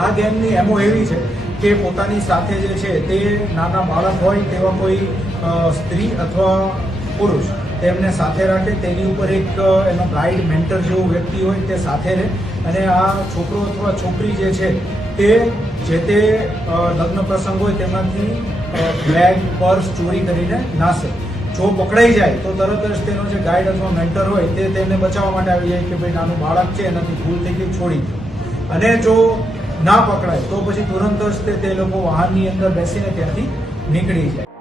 લોકોની એમો એવી છે કે પોતાની સાથે જે છે તે નાના બાળક હોય તેવા કોઈ સ્ત્રી અથવા પુરુષ તેમને સાથે રાખે, તેની ઉપર એક એનો ગાઈડ મેન્ટર જેવો વ્યક્તિ હોય તે સાથે રહે અને આ છોકરો અથવા છોકરી જે છે તે, જે તે લગ્ન પ્રસંગ હોય તેમાંથી બેગ પર્સ ચોરી કરીને નાશે જો પકડાઈ જાય તો તરત જ તેનો જે ગાઈડ અથવા મેન્ટર હોય તે તેને બચાવવા માટે આવી જાય કે ભાઈ નાનું બાળક છે, એનાથી ભૂલ થઈ ગઈ, છોડી અને જો ના પકડાય તો પછી તુરંત જ તે લોકો વાહનની અંદર બેસીને ત્યાંથી નીકળી જાય.